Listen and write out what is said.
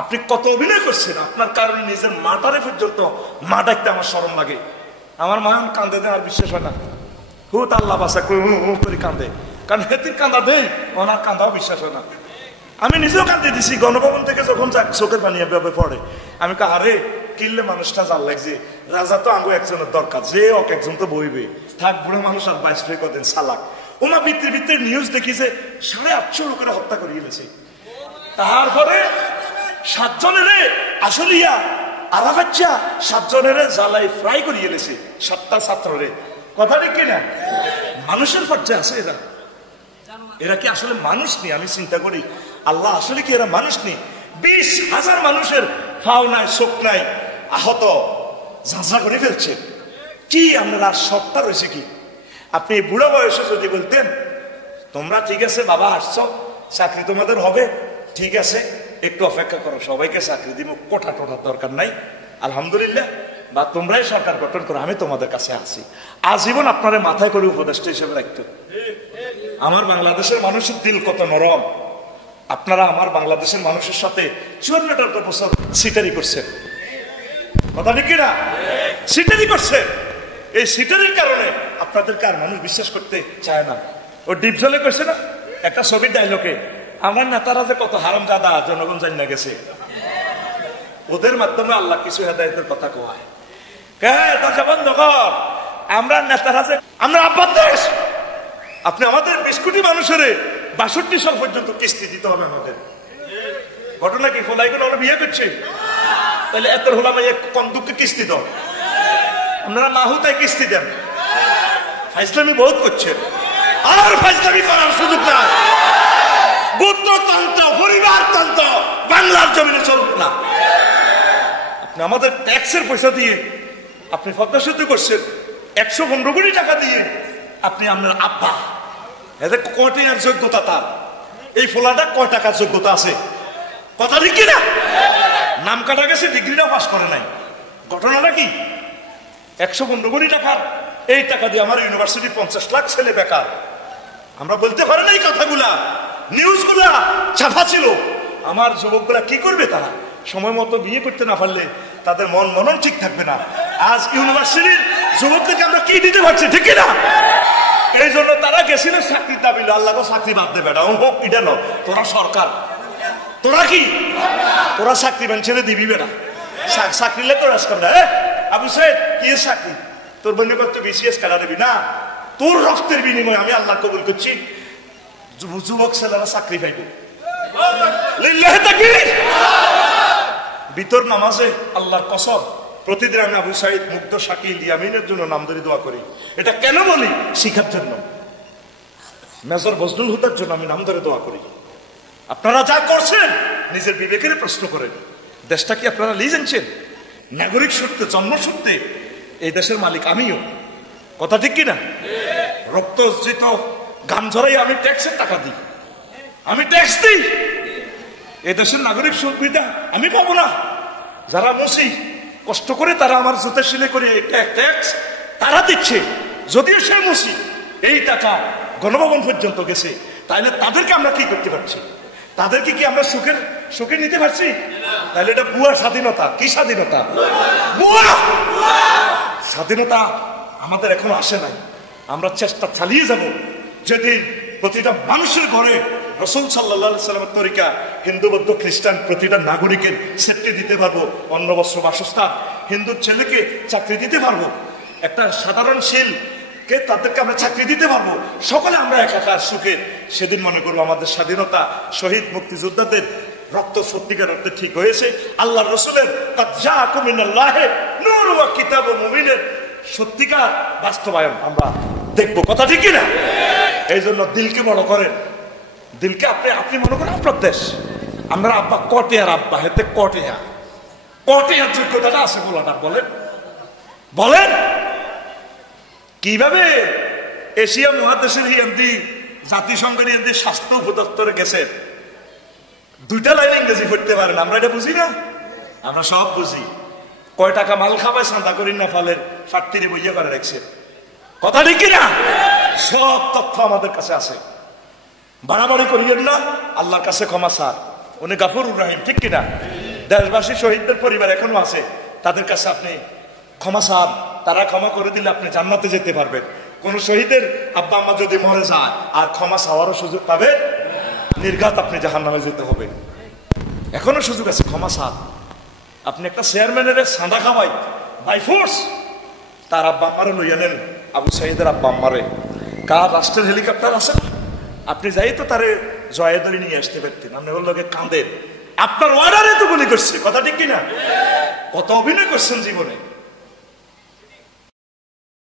আপনি কত অভিনয় করছেন, আপনার কারণে নিজের মাটারে পর্যন্ত মা ডাকতে আমার শরম লাগে। আমার মা কান্দে দেয়, আর বিশ্বাস হয় না, হুত আল্লাহ বাসা করে কান্দে, কারণ হেতির কান্দা দেয়, ওনার কান্দাও বিশ্বাস হয় না। আমি নিজেও কান্দে দিছি, গণভবন থেকে যখন চোখের পানি এভাবে পড়ে, আমি আরে কিনলে মানুষটা জাল লাগছে, রাজা তো আঙ্গু একজনের দরকার, যে ওক একজন তো বইবে, থাক বুড়ো মানুষ আর 22 কদিন সালাক। ওমা ভিত্তির ভিত্তির নিউজ দেখি যে 850 লোকেরা হত্যা করে গেছে। তারপরে 7 জনের আসলিয়া আলা বাচ্চা 7 জনের জ্বালাই ফ্রাই করে গেছে 7টা ছাত্ররে। কথা ঠিক কিনা? মানুষের পর্যায়ে আছে এরা। এরা কি আসলে মানুষ নেই? আমি চিন্তা করি আল্লাহ আসলে কি এরা মানুষ নেই? 20,000 মানুষের ফাও নাই, চোখ নাই, আহত ঝাঁঝরা করে ফেলছে। কি আপনার আর সত্তা রয়েছে কি? আপনি বুড়ো বয়সে যদি বলতেন তোমরা ঠিক আছে বাবা আসছো, চাকরি তোমাদের হবে, ঠিক আছে একটু অপেক্ষা করো, সবাইকে চাকরি দিব, কোঠা টোঠার দরকার নাই, আলহামদুলিল্লাহ, বা তোমরাই সরকার গঠন করো, আমি তোমাদের কাছে আছি, আজীবন আপনারা মাথায় করে উপদেষ্টা হিসেবে রাখতো। আমার বাংলাদেশের মানুষের দিল কত নরম। আপনারা আমার বাংলাদেশের মানুষের সাথে 54টা বছর সিটারি করছেন। কথা ঠিক কিনা? সিটারি করছেন। এই সিটারির কারণে আপনাদেরকে আর মানুষ বিশ্বাস করতে চায় না। ও ডিপজলে করছে না একটা ছবির ডায়লগে, আমার নেতারা যে কত হারামজাদা জনগণ জানি না গেছে, ওদের মাধ্যমে আল্লাহ কিছু হেদায়েতের কথা কয়। দরজা বন্ধ কর, আমরা নেতারা যে আমরা আব্বার দেশ, আপনি আমাদের 20 কোটি মানুষের 62 সাল পর্যন্ত কিস্তি দিতে হবে আমাদের। ঘটনা কি ফলাই করে আমরা বিয়ে করছি, তাহলে এত হলাম কম দুঃখে কিস্তি দাও, আপনারা মাহুতায় কিস্তি দেন। ফাইজলামি বহুত করছেন, আর ফাইজলামি করার সুযোগ নাই। গোত্রতন্ত্র, পরিবারতন্ত্র বাংলার জমিনে চলবে না। আপনি আমাদের ট্যাক্সের পয়সা দিয়ে আপনি পদ্মা সেতু করছেন, 115 কোটি টাকা দিয়ে আপনি আপনার আব্বা, এদের কয়টি আর যোগ্যতা তার, এই ফোলাটা কয় টাকার যোগ্যতা আছে? কথা ঠিক কিনা? নাম কাটা গেছে, ডিগ্রিটাও পাস করে নাই। ঘটনাটা কি? 115 কোটি টাকার এই টাকা দিয়ে আমার ইউনিভার্সিটি 50 লাখ ছেলে বেকার। আমরা বলতে পারি না এই কথাগুলা, নিউজগুলা ছাপা ছিল। আমার যুবকগুলা কি করবে? তারা সময় মতো বিয়ে করতে না পারলে তাদের মনন ঠিক থাকবে না। আজ ইউনিভার্সিটির যুবকদেরকে আমরা কি দিতে পারছি, ঠিক না? এই জন্য তারা গেছিল চাকরি দাবি, আল্লাহ চাকরি বাদ দেবে না, হোক এটা ন, তোরা সরকার, তোরা কি তোরা চাকরি ছেড়ে দিবি বেটা, চাকরি লে তোর আবু সাহেব কি চাকরি তোর বন্ধু তুই বিসিএস কাটা দেবি না, তোর রক্তের বিনিময়ে আমি আল্লাহ কবুল করছি যুবক ছেলেরা চাকরি পাইব। ভিতর নামাজে আল্লাহর কসম প্রতিদিন আমি আবু সাইদ, মুগ্ধ, শাকিল, ইয়ামিনের জন্য নাম ধরে দোয়া করি। এটা কেন বলি? শিখার জন্য। মেজর বজলুল হুদার জন্য আমি নাম ধরে দোয়া করি। আপনারা যা করছেন নিজের বিবেকের প্রশ্ন করেন। দেশটা কি আপনারা লিজ আনছেন? নাগরিক সূত্রে, জন্মসূত্রে এই দেশের মালিক আমিও। কথা ঠিক কিনা? রক্ত অর্জিত গান ঝরাই আমি ট্যাক্সের টাকা দিই, আমি ট্যাক্স দিই। এই দেশের নাগরিক সুবিধা আমি পাবো না? যারা মুসি কষ্ট করে তারা আমার জুতে সিলে করে ট্যাক্স তারা দিচ্ছে, যদিও সে মুসি, এই টাকা গণভবন পর্যন্ত গেছে, তাহলে তাদেরকে আমরা কি করতে পারছি? তাদেরকে কি আমরা সুখে নিতে পারছি? তাহলে এটা বুয়া স্বাধীনতা। কি স্বাধীনতা? বুয়া স্বাধীনতা আমাদের এখনো আসে নাই। আমরা চেষ্টা চালিয়ে যাব, যেদিন প্রতিটা মানুষের ঘরে রাসূল সাল্লাল্লাহু আলাইহি সাল্লামের তরিকা, হিন্দু বৌদ্ধ খ্রিস্টান প্রতিটা নাগরিকের সেফটি দিতে পারবো, অন্ন বস্ত্র বাসস্থান, হিন্দুর ছেলেকে চাকরি দিতে পারবো, একটা সাধারণ শিলকে তাদেরকে আমরা চাকরি দিতে পারবো, সকলে আমরা একাকার সুখে সেদিন মনে করবো আমাদের স্বাধীনতা, শহীদ মুক্তিযোদ্ধাদের রক্ত সত্যিকার অর্থে ঠিক হয়েছে। আল্লাহ রসুলের নূর ওয়া কিতাব মুবিনের সত্যিকার বাস্তবায়ন আমরা দেখবো। কথা ঠিক কিনা? এই জন্য দিলকে বড় করেন। দিলকে আপনি মনে করেন আপনার দেশ, আমরা আব্বা কটেয়ার আব্বা, হেতে কটেয়ার যোগ্যতাটা আছে বলাটা বলেন কিভাবে এশিয়া মহাদেশের হিয়ান্দি জাতিসংঘের হিয়ান্দি স্বাস্থ্য উপদপ্তরে গেছে, 2টা লাইন ইংরেজি পড়তে পারেন। আমরা এটা বুঝি না? আমরা সব বুঝি। কয় টাকা মাল খাবায় সান্দা করি না ফালের ফাটতিরে বইয়া করে রাখছে। কথা ঠিক কিনা? সব তথ্য আমাদের কাছে আছে। বাড়াবাড়ি করিয়েন না, আল্লাহর কাছে ক্ষমা চান, উনি গাফুরুর রহিম, ঠিক কিনা? দেশবাসী শহীদদের পরিবার এখনো আছে, তাদের কাছে আপনি ক্ষমা চান, তারা ক্ষমা করে দিলে আপনি জান্নাতে যেতে পারবেন। কোন শহীদের আব্বা আম্মা যদি মরে যায় আর ক্ষমা চাওয়ারও সুযোগ পাবে, নির্ঘাত আপনি জাহান্নামে যেতে হবে। এখনো সুযোগ আছে, ক্ষমা চান। আপনি একটা চেয়ারম্যানের সাঁদা খাওয়াই বাই ফোর্স, তার আব্বা আম্মারে লইয়া নেন, আবু সাইদের আব্বা আম্মারে, কার রাষ্ট্রের হেলিকপ্টার আছে, আপনি যাই তো তারে জয়ে ধরে নিয়ে আসতে পারতেন। আপনি ওর লোকে কাঁদেন, আপনার অর্ডারে তো গুলি করছে, কথা ঠিক কিনা? কত অভিনয় করছেন জীবনে।